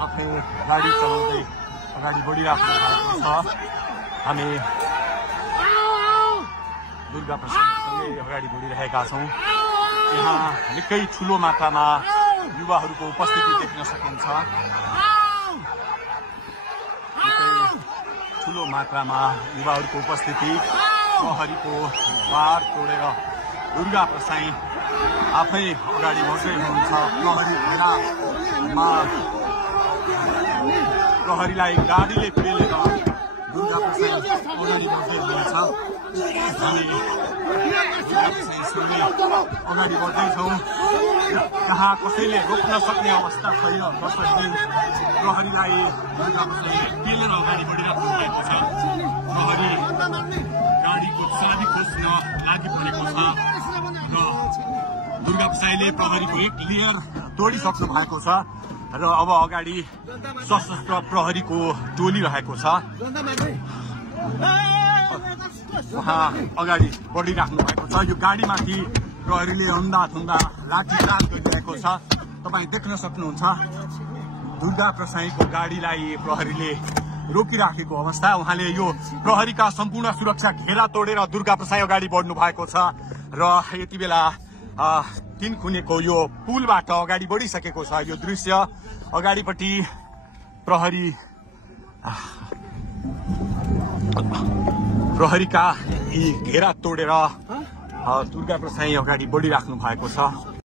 आफै गाडी चलाउँदै अगाडि बढिराख्नु भएको छ। हामी दुर्गा प्रसादसँगै अगाडि बढिरहेका छौँ। यहाँ निकै ठुलो मात्रामा युवाहरूको उपस्थिति देख्न सकिन्छ। निकै ठुलो मात्रामा युवाहरूको उपस्थिति, प्रहरीको बार तोडेर दुर्गा प्रसाई आफै अगाडि बढ्दै हुनुहुन्छ। प्रहरी भेलामा प्रहरीलाई गाडीले पेलेर दुर्गा प्रसाई अगाडि बढ्दै हुनुहुन्छ। हामी दुर्गा प्रसाईसँगै अगाडि बढ्दैछौँ। जहाँ कसैले रोक्न सक्ने अवस्था छैन, जसरी प्रहरीलाई दुर्गा प्रसाई पेलेर अगाडि बढिरहेको भएको छ। प्रहरी गाडीको चाबी खोज्न लागि परेको छ र दुर्गा प्रसाईले प्रहरीको एक लेयर तोडिसक्नु भएको छ र अब अगाडि सशस्त्र प्रहरीको टोली रहेको छ। उहाँ अगाडि बढिराख्नु भएको छ। यो गाडीमाथि प्रहरीले अन्धाधुन्दा लाठीचार्ज गरिरहेको छ। तपाईँ देख्न सक्नुहुन्छ दुर्गा प्रसाईको गाडीलाई प्रहरीले रोकिराखेको अवस्था। उहाँले यो प्रहरीका सम्पूर्ण सुरक्षा घेरा तोडेर दुर्गा प्रसाई अगाडि बढ्नु भएको छ र यति बेला तीनखुनेको यो पुलबाट अगाडि बढिसकेको छ। यो दृश्य अगाडिपट्टि प्रहरीका यी घेरा तोडेर दुर्गा प्रसाई अगाडि बढिराख्नु भएको छ।